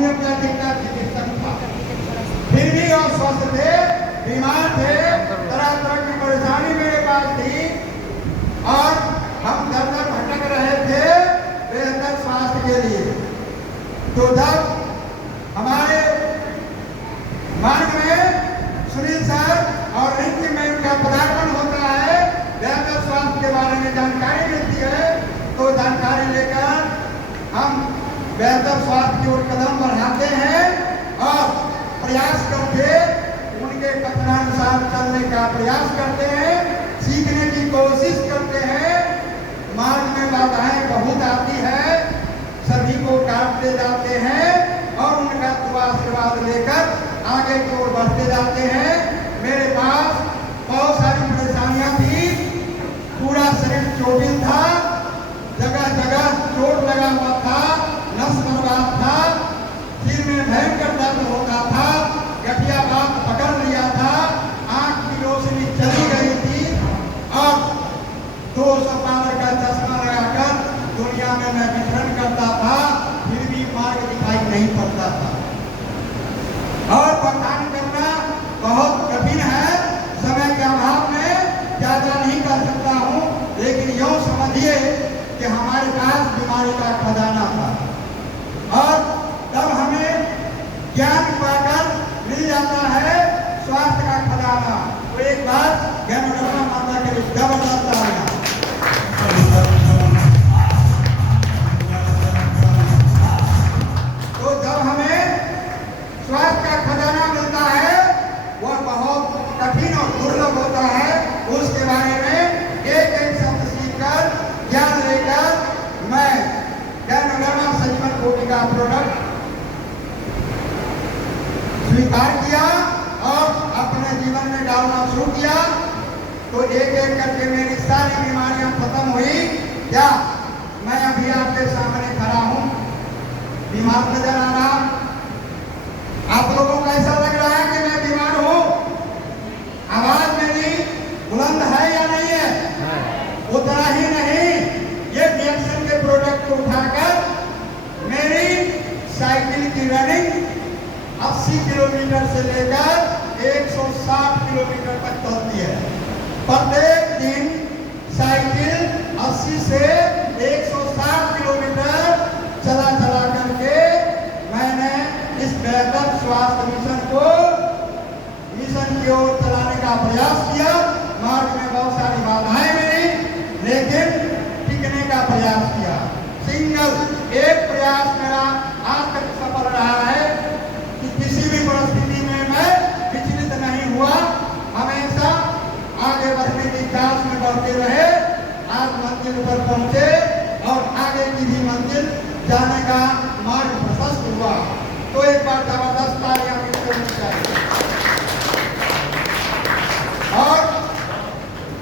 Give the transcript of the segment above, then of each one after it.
Homeopathic का चिकित्सक था, फिर भी और स्वस्थ थे, बीमार थे, तरह तरह की परेशानी मेरे पास थी और हम दर दर भटक रहे थे बेहतर स्वास्थ्य के लिए। तो जब हमारे मार्ग में सुनील सर और रिंकी मैम का पदार्पण होता है, बेहतर स्वास्थ्य के बारे में जानकारी मिलती है, तो जानकारी लेकर हम बेहतर स्वास्थ्य की ओर कदम बढ़ाते हैं और प्रयास करके उनके कथनानुसार चलने का प्रयास करते हैं, सीखने की कोशिश करते हैं। मार्ग में बाधाएं बहुत आती है, सभी को काटते जाते हैं और उनका दुआ आशीर्वाद लेकर आगे की ओर बढ़ते जाते हैं। मेरे पास बहुत सारी परेशानियां थी, पूरा शरीर चोटिल था, जगह जगह चोट लगा हुआ था, नस बर्बाद था, सिर में भयंकर दर्द होता था, गठिया बात पकड़ लिया था, आंख की रोशनी चली गई थी और 200 पावर का चश्मा लगाकर दुनिया में मैं विचरण करता था, फिर भी मार्ग दिखाई नहीं पड़ता था। और बखान करना बहुत कठिन है, समय के अभाव में ज्यादा नहीं कर सकता हूँ, लेकिन यूँ समझिए कि हमारे पास बीमारी का खजाना था और तब हमें ज्ञान पाकर मिल जाता है स्वास्थ्य का खजाना। तो एक बार ज्ञान माता के लिए जबरदस्त आया। तो जब हमें स्वास्थ्य का खजाना मिलता है वह बहुत कठिन और दुर्लभ होता है, उसके बारे में एक एक शब्द सीखकर ज्ञान लेकर मैं ज्ञानोरमा सजीवन कोटि का प्रोडक्ट स्वीकार किया और अपने जीवन में डालना शुरू किया। तो एक एक करके मेरी सारी बीमारियां खत्म हुई। क्या मैं अभी आपके सामने खड़ा हूं, बीमार नजर आ रहा? आप लोगों को ऐसा लग रहा है कि मैं बीमार हूं? आवाज मेरी बुलंद है या नहीं है? उतना ही नहीं, ये रिएक्शन के प्रोडक्ट को उठाकर मेरी साइकिल की रनिंग 80 किलोमीटर से लेकर 160 किलोमीटर तक चलती है। प्रत्येक दिन साइकिल 80 से 160 किलोमीटर चला करके मैंने इस बेहतर स्वास्थ्य मिशन की ओर चलाने का प्रयास किया। मार्ग में बहुत सारी बाधाएं मिली, लेकिन टिकने का प्रयास किया। सिंगल एक प्रयास मेरा आज तक सफल रहा है कि किसी भी परिस्थिति में मैं विचलित नहीं हुआ, हमेशा आगे बढ़ने की चाल में बढ़ते रहे, आज मंजिल पर पहुंचे और आगे की भी मंजिल जाने का मार्ग प्रशस्त हुआ। तो एक बार जबरदस्त तालियां मिलनी चाहिए। और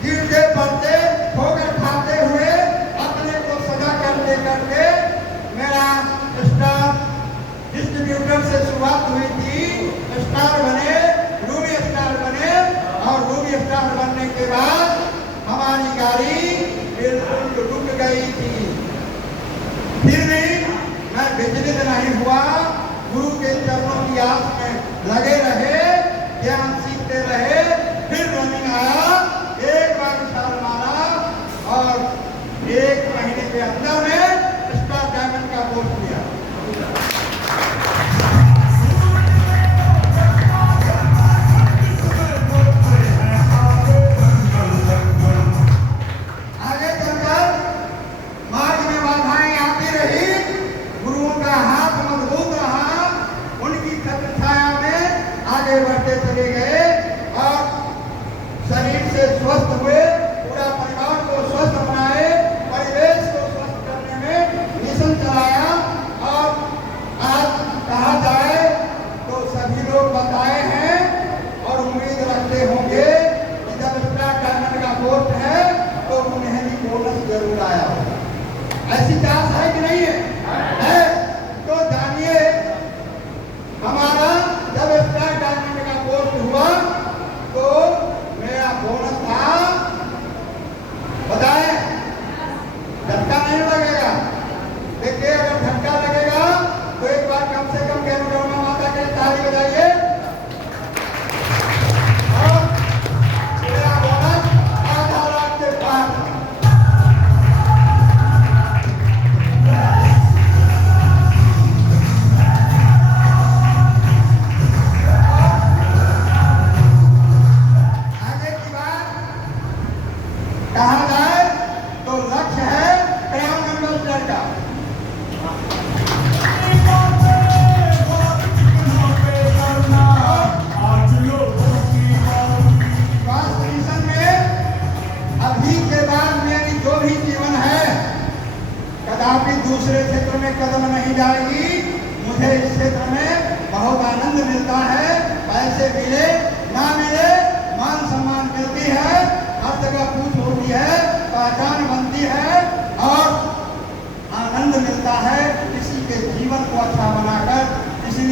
गिरते पड़ते ठोकर खाते हुए अपने को सजा करते करते मेरा स्टार डिस्ट्रीब्यूटर से शुरुआत हुई थी, स्टार बने, रूबी स्टार बने और रूबी स्टार बनने के बाद हमारी गाड़ी बिल्कुल रुक गई थी। फिर भी मैं विचलित नहीं हुआ, गुरु के चरणों की आस में लगे रहे, ज्ञान सीखते रहे। फिर रनिंग आया, एक बार छाल मारा और 1 महीने के अंदर में स्टार डायमंड का कोर्स लिया। आगे चलकर मार्ग में बाधाएं आती रही, गुरुओं का हाथ मजबूत रहा, उनकी छत्र छाया में आगे बढ़ते चले गए और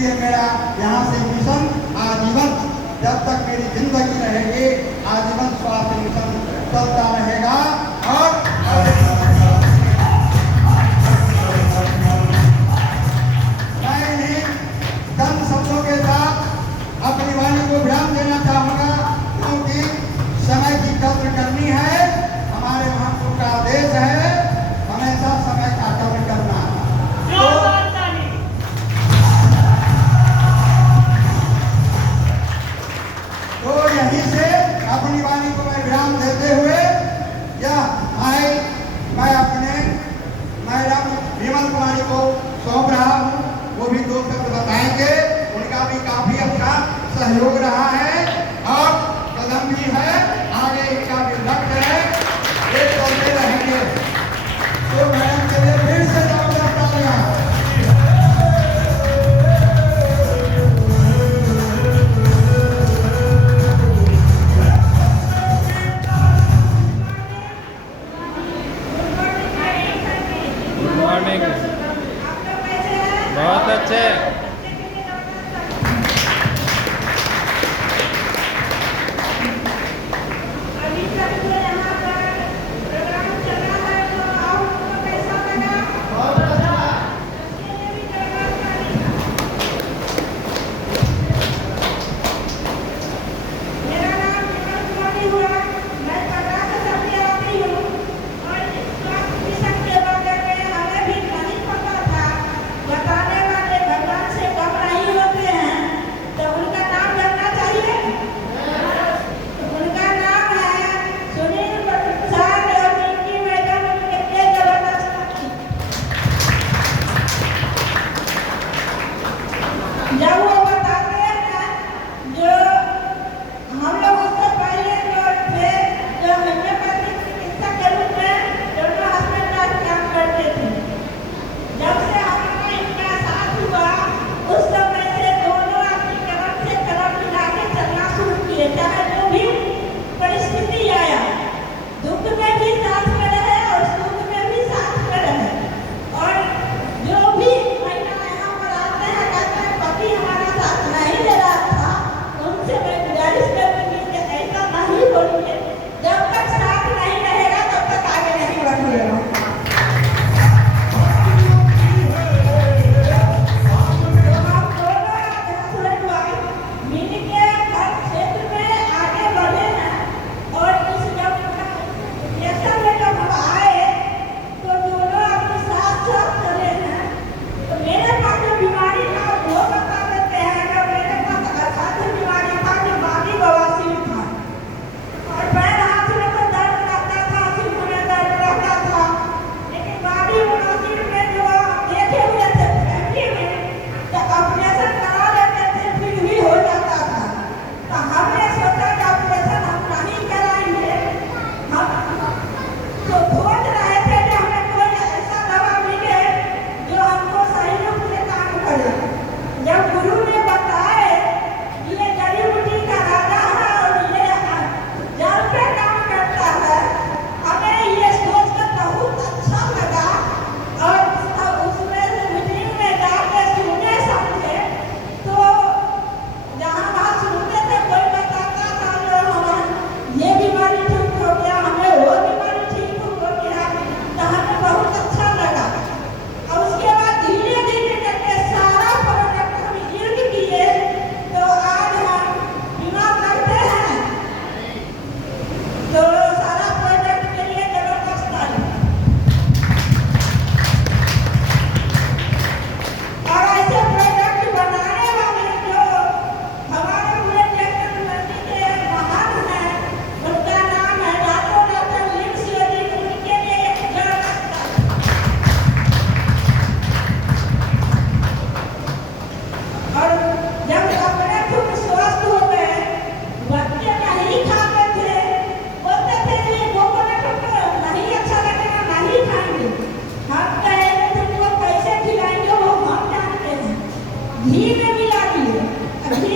लिए मेरा यहाँ से मिशन आजीवन, जब तक मेरी जिंदगी रहेगी आजीवन स्वास्थ्य मिशन चलता रहेगा। और मैं इन्हीं चंद शब्दों के साथ अपनी वाणी को विराम देना चाहूँगा, क्योंकि समय की कद्र करनी है। हमारे महापुरुष का आदेश है हमेशा समय का कद्र करना। तो यहीं से अपनी वाणी को मैं विराम देते हुए मैं अपने मैडम विमल कुमारी को सौंप रहा हूँ। वो भी 2 शब्द बताएंगे। उनका भी काफी अच्छा सहयोग रहा है और कदम भी है, आगे इनका भी लक्ष्य है, ये चलते रहेंगे। तो मैडम के लिए फिर से जोरदार तालियां। बहुत अच्छे। घी में मिला दिए।